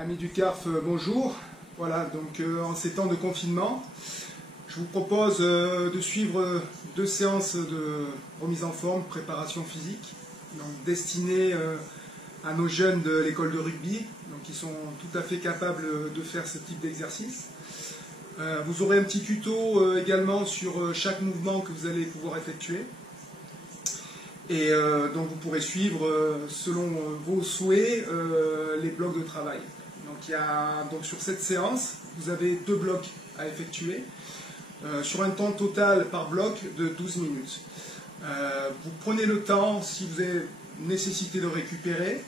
Amis du CARF, bonjour. Voilà, donc en ces temps de confinement, je vous propose de suivre 2 séances de remise en forme, préparation physique, donc destinées à nos jeunes de l'école de rugby, donc qui sont tout à fait capables de faire ce type d'exercice. Vous aurez un petit tuto également sur chaque mouvement que vous allez pouvoir effectuer. Et donc vous pourrez suivre selon vos souhaits les blocs de travail. Donc sur cette séance, vous avez 2 blocs à effectuer sur un temps total par bloc de 12 minutes. Vous prenez le temps si vous avez nécessité de récupérer.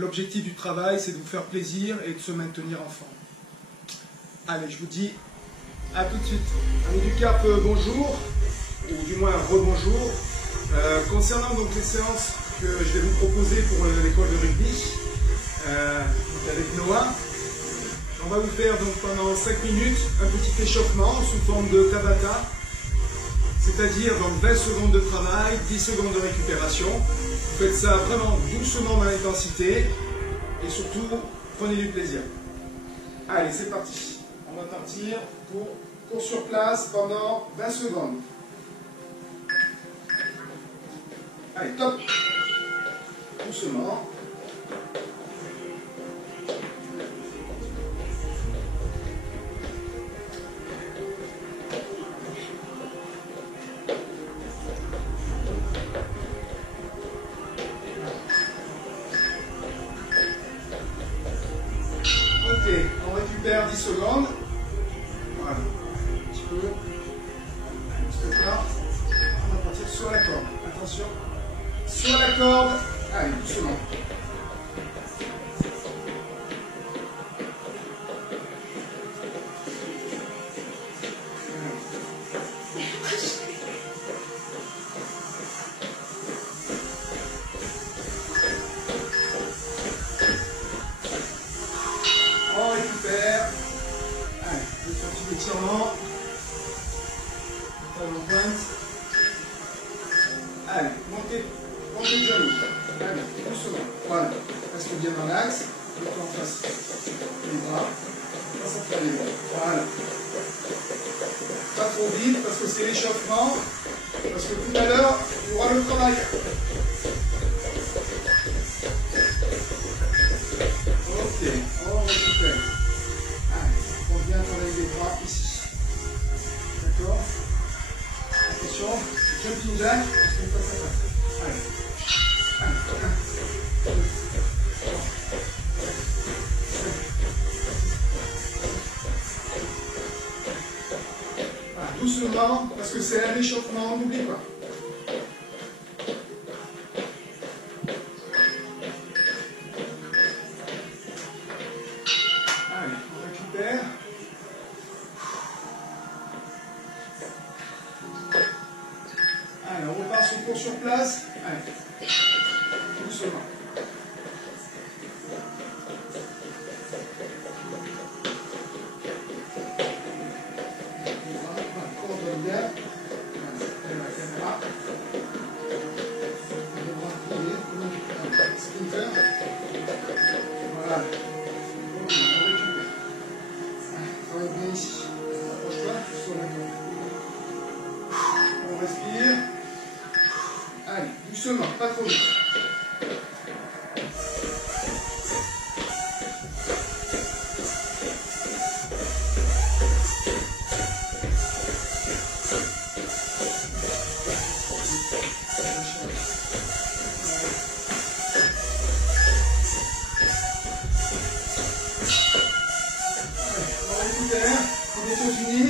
L'objectif du travail, c'est de vous faire plaisir et de se maintenir en forme. Allez, je vous dis à tout de suite. Amis du CARF, bonjour, ou du moins rebonjour. Concernant donc les séances que je vais vous proposer pour l'école de rugby, avec Noah, on va vous faire donc pendant 5 minutes un petit échauffement sous forme de Tabata, c'est-à-dire donc 20 secondes de travail, 10 secondes de récupération. Vous faites ça vraiment doucement dans l'intensité et surtout prenez du plaisir. Allez, c'est parti. On va partir pour cours sur place pendant 20 secondes. Allez, top. Doucement. Ok, on récupère 10 secondes. Voilà. Un petit peu. Un petit peu tard. On va partir sur la corde. Attention. Sur la corde. Allez, doucement. On récupère. Allez, deux petits étirements. Talon pointe. Allez, montez le genou. Allez, doucement. Voilà. Reste bien dans l'axe. Le temps en face. Les bras. Pas s'enfler les bras. Voilà. Pas trop vite parce que c'est l'échauffement. Parce que tout à l'heure, il y aura le travail. Ok, on récupère. Allez, on vient travailler les bras ici. D'accord? Attention, jumping jack, parce qu'on passe à ça. Allez. Voilà, doucement, parce que c'est un échauffement, n'oublie pas. Allez, on récupère. Allez, on repart sur cours sur place. Allez, doucement. Coordonne bien. Allez, la caméra. Les bras pliés, sprinter. Voilà. On récupère. Travaille bien ici. Approche-toi, sur la corde. On respire. Allez, doucement, pas trop vite. On récupère, on est fini.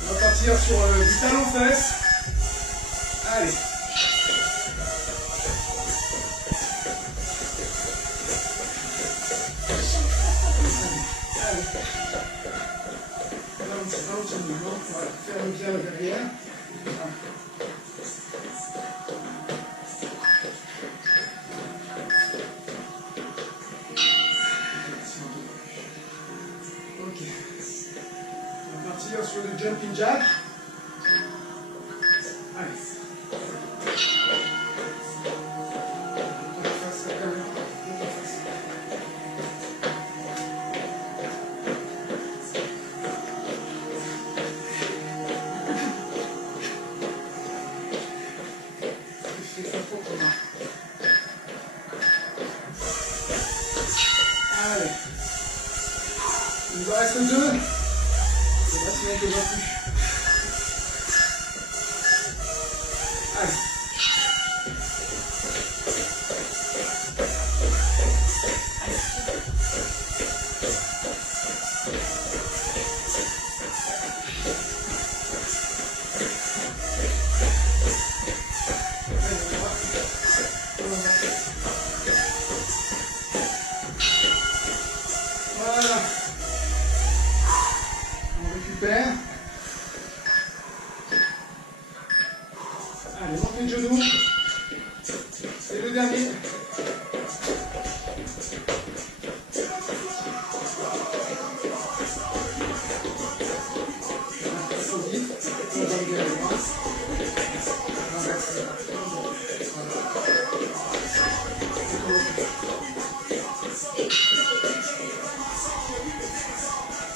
On va partir sur du talon-fesse. Allez. Allez. Voilà. Ferme bien le derrière. Voilà. Ok. On va partir sur le jumping jack. Allez. On va faire ça quand même. reste 2. C'est pas si bien que j'en plus. Allez. Voilà. On récupère. Allez, montez le genou. C'est le dernier.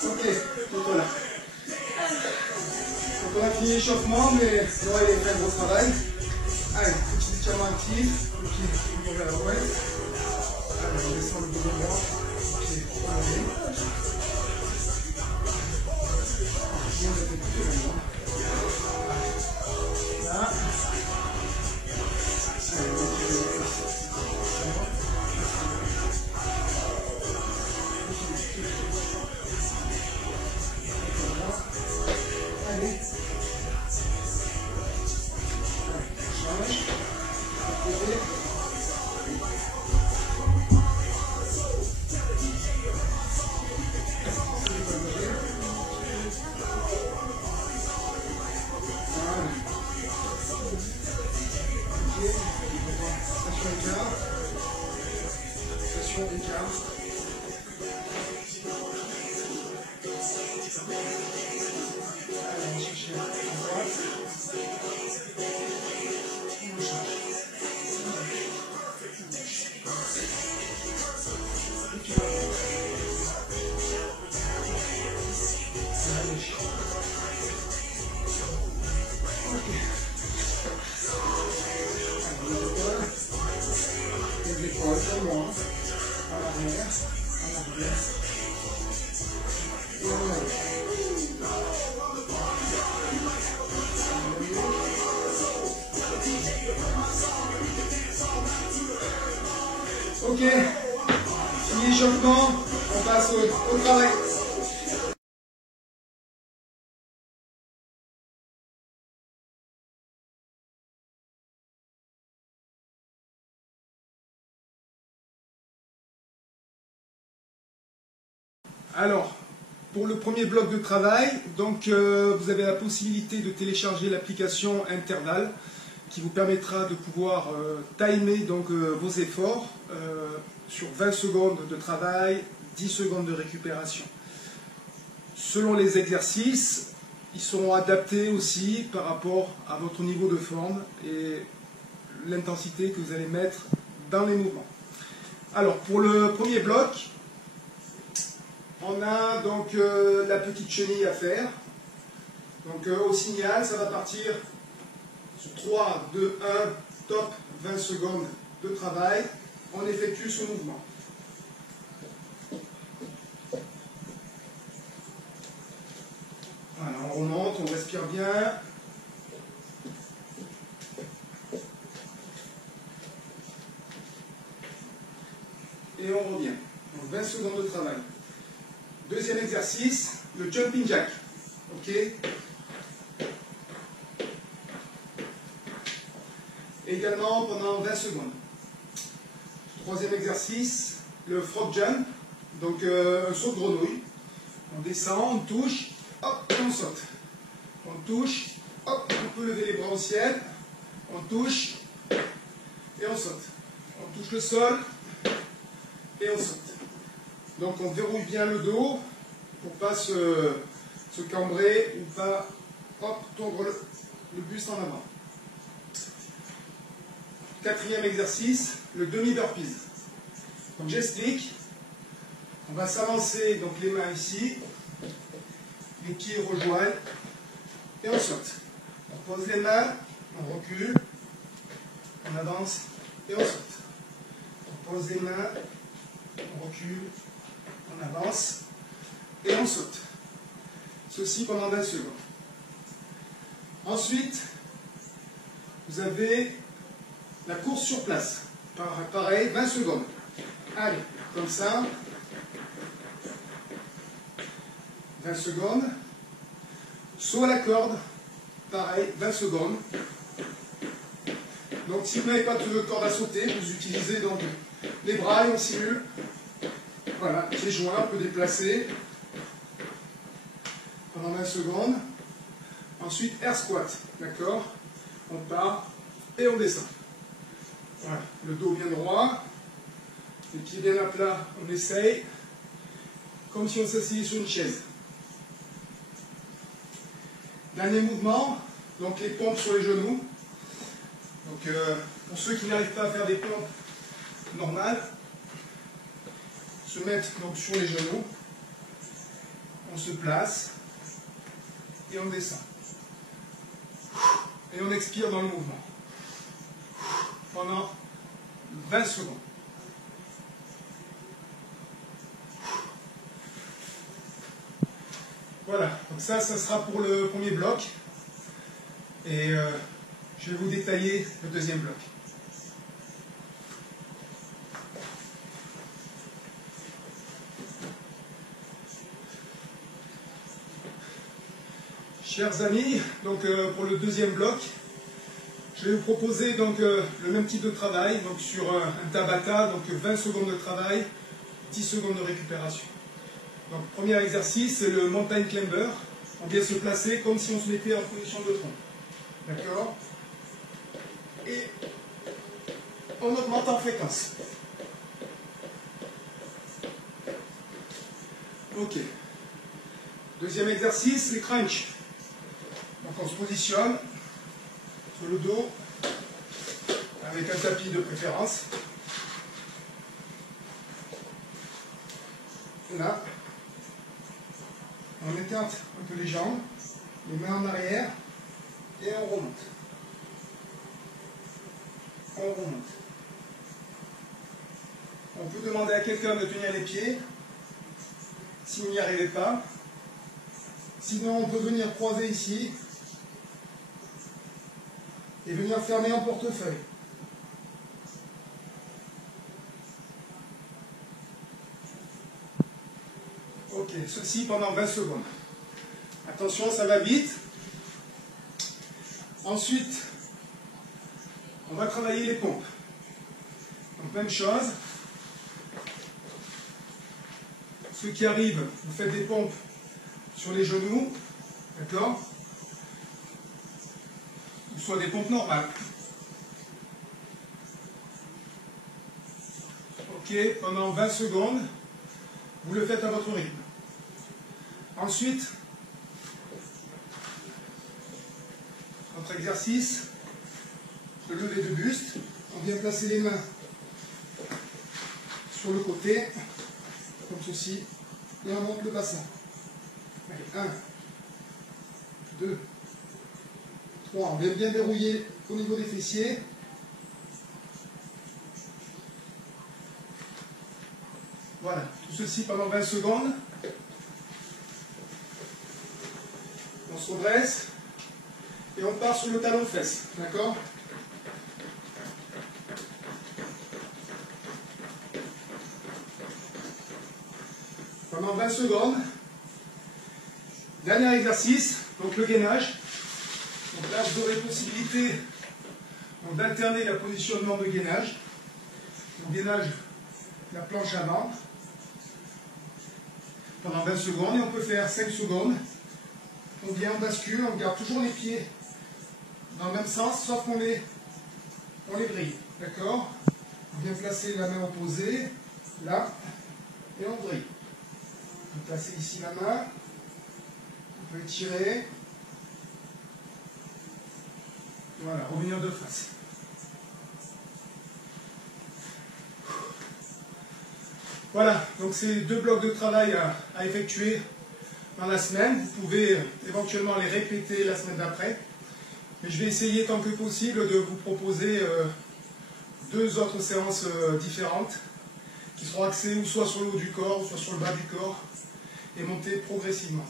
Ok, voilà. Donc on a fini l'échauffement, mais on va aller faire un gros travail. Allez, petit étirement actif, le pied vers la droite. Allez, on descend le dos droit, pied allez. Bien de tête plus maintenant. Là. Allez, on va tirer les fesses. Allez. Change. Côté. Station écart. Allez, on va chercher à droite. On change. Allez. Ok. Les épaules, comme moi. En arrière, en arrière. Et en arrière. Ok, fini l'échauffement, on passe au travail. Alors, pour le premier bloc de travail, donc, vous avez la possibilité de télécharger l'application Interval qui vous permettra de pouvoir timer donc, vos efforts sur 20 secondes de travail, 10 secondes de récupération. Selon les exercices, ils seront adaptés aussi par rapport à votre niveau de forme et l'intensité que vous allez mettre dans les mouvements. Alors, pour le premier bloc, on a donc la petite chenille à faire. Donc au signal, ça va partir sur 3, 2, 1, top, 20 secondes de travail. On effectue ce mouvement. Voilà, on remonte, on respire bien. Et on revient. Donc 20 secondes de travail. Deuxième exercice, le jumping jack. Ok. Également pendant 20 secondes. Troisième exercice, le frog jump. Donc un saut de grenouille. On descend, on touche, hop, et on saute. On touche, hop, on peut lever les bras au ciel. On touche, et on saute. On touche le sol, et on saute. Donc on verrouille bien le dos pour ne pas se cambrer ou pas tordre le buste en avant. Quatrième exercice, le demi-burpees. Donc j'explique. On va s'avancer, donc les mains ici, les pieds rejoignent et on saute. On pose les mains, on recule, on avance et on saute. On pose les mains, on recule, on avance et on saute. Ceci pendant 20 secondes. Ensuite, vous avez la course sur place. Pareil, 20 secondes. Allez, comme ça. 20 secondes. Saut à la corde. Pareil, 20 secondes. Donc si vous n'avez pas de corde à sauter, vous utilisez donc les bras et on simule. Voilà, pieds joints, on peut déplacer. Pendant 20 secondes. Ensuite, air squat. D'accord? On part et on descend. Voilà, le dos bien droit. Les pieds bien à plat, on essaye. Comme si on s'asseyait sur une chaise. Dernier mouvement, donc les pompes sur les genoux. Donc pour ceux qui n'arrivent pas à faire des pompes normales, se mettre donc sur les genoux, on se place et on descend. Et on expire dans le mouvement. Pendant 20 secondes. Voilà, donc ça sera pour le premier bloc. Et je vais vous détailler le deuxième bloc. Chers amis, donc pour le deuxième bloc, je vais vous proposer donc le même type de travail, donc sur un Tabata, donc 20 secondes de travail, 10 secondes de récupération. Donc premier exercice, c'est le mountain climber. On vient se placer comme si on se mettait en position de tronc. D'accord? Et on augmente en fréquence. Ok. Deuxième exercice, les crunch. Donc on se positionne sur le dos, avec un tapis de préférence. Là, on écarte un peu les jambes, les mains en arrière, et on remonte. On remonte. On peut demander à quelqu'un de tenir les pieds, si vous n'y arrivez pas. Sinon, on peut venir croiser ici, et venir fermer en portefeuille. Ok, ceci pendant 20 secondes. Attention, ça va vite. Ensuite, on va travailler les pompes. Donc même chose. Ceux qui arrivent, vous faites des pompes sur les genoux, d'accord? Ou soit des pompes normales. Ok, pendant 20 secondes, vous le faites à votre rythme. Ensuite, notre exercice, le lever de buste. On vient placer les mains sur le côté, comme ceci, et on monte le bassin. Allez, 1, 2, 3. On vient bien verrouiller au niveau des fessiers. Voilà, tout ceci pendant 20 secondes. On se redresse et on part sur le talon de fesse, d'accord? Pendant 20 secondes. Dernier exercice, donc le gainage. Donc là, vous aurez possibilité d'alterner le positionnement de gainage. Donc gainage, la planche avant. Pendant 20 secondes, et on peut faire 5 secondes. On vient, on bascule, on garde toujours les pieds dans le même sens, sauf qu'on les brille. D'accord? On vient placer la main opposée, là, et on brille. On peut placer ici la main, on peut étirer. Voilà, revenir de face. Voilà, donc c'est 2 blocs de travail à effectuer dans la semaine. Vous pouvez éventuellement les répéter la semaine d'après. Mais je vais essayer tant que possible de vous proposer 2 autres séances différentes qui seront axées ou soit sur le haut du corps, ou soit sur le bas du corps. et monter progressivement.